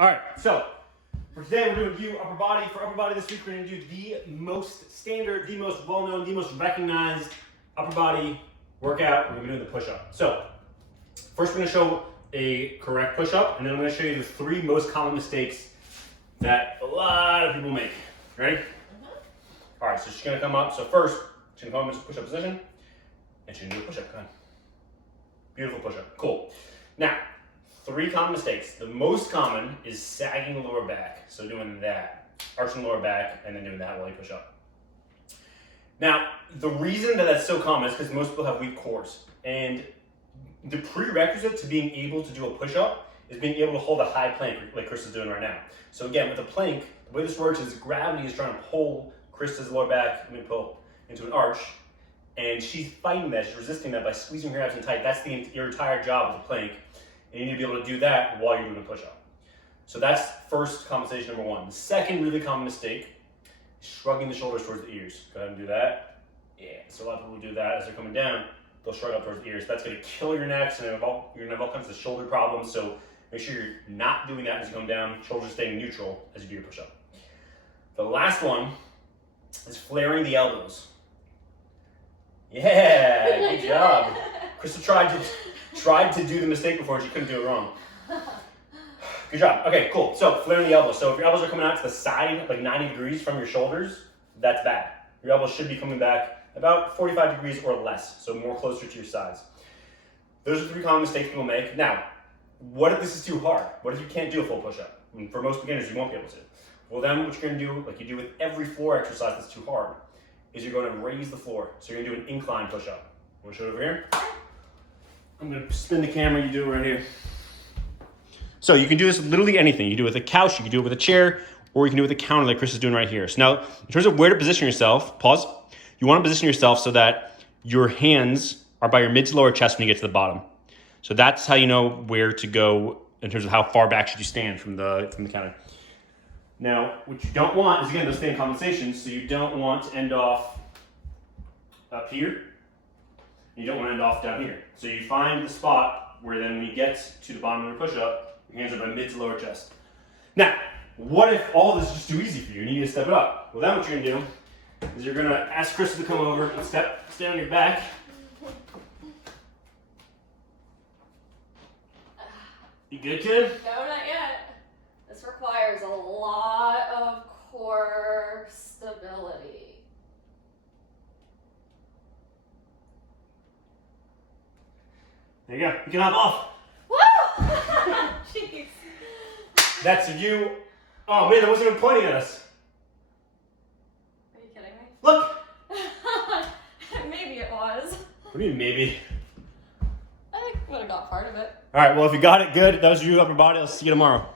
All right, so for today we're doing upper body. For upper body this week, we're going to do the most standard, the most well-known, the most recognized upper body workout. We're going to be doing the push-up. So first we're going to show a correct push-up, and then I'm going to show you the 3 most common mistakes that a lot of people make. Ready? All right, so she's going to come up. So first, she's going to come into push-up position, and she's going to do a push-up. Come on. Beautiful push-up. Cool. Now, 3 common mistakes. The most common is sagging the lower back. So doing that, arching the lower back, and then doing that while you push up. Now, the reason that that's so common is because most people have weak cores. And the prerequisite to being able to do a push-up is being able to hold a high plank like Chris is doing right now. So again, with a plank, the way this works is gravity is trying to pull Krista's lower back into an arch, and she's fighting that, she's resisting that by squeezing her abs in tight. That's your entire job with the plank, and you need to be able to do that while you're doing a push-up. So that's first compensation number 1. The second really common mistake is shrugging the shoulders towards the ears. Go ahead and do that. Yeah, so a lot of people do that as they're coming down, they'll shrug up towards the ears. That's gonna kill your necks, and you're gonna have all kinds of shoulder problems, so make sure you're not doing that as you come down, shoulders staying neutral as you do your push-up. The last one is flaring the elbows. Yeah, good job. Krista tried to do the mistake before and she couldn't do it wrong. Good job. Okay, cool. So flaring the elbows. So if your elbows are coming out to the side, like 90 degrees from your shoulders, that's bad. Your elbows should be coming back about 45 degrees or less, so more closer to your sides. Those are 3 common mistakes people make. Now, what if this is too hard? What if you can't do a full push-up? I mean, for most beginners, you won't be able to. Well, then what you're going to do, like you do with every floor exercise that's too hard, is you're going to raise the floor. So you're going to do an incline push-up. Want to show it over here? I'm going to spin the camera. You do it right here. So you can do this with literally anything. You can do it with a couch, you can do it with a chair, or you can do it with a counter like Chris is doing right here. So now, in terms of where to position yourself, pause. You want to position yourself so that your hands are by your mid to lower chest when you get to the bottom. So that's how you know where to go in terms of how far back should you stand from the counter. Now, what you don't want is, again, those same compensations. So you don't want to end off up here. You don't want to end off down here. So you find the spot where then when you get to the bottom of your push-up, your hands are by mid to lower chest. Now, what if all this is just too easy for you and you need to step it up? Well, then what you're going to do is you're going to ask Krista to come over and stand on your back. You good, kid? No, not yet. This requires a lot of core stability. There you go. You can hop off. Woo! Jeez. That's you. Oh man, that wasn't even pointing at us. Are you kidding me? Look. Maybe it was. What do you mean maybe? I think I would have got part of it. All right, well, if you got it, good. That was your upper body. I'll see you tomorrow.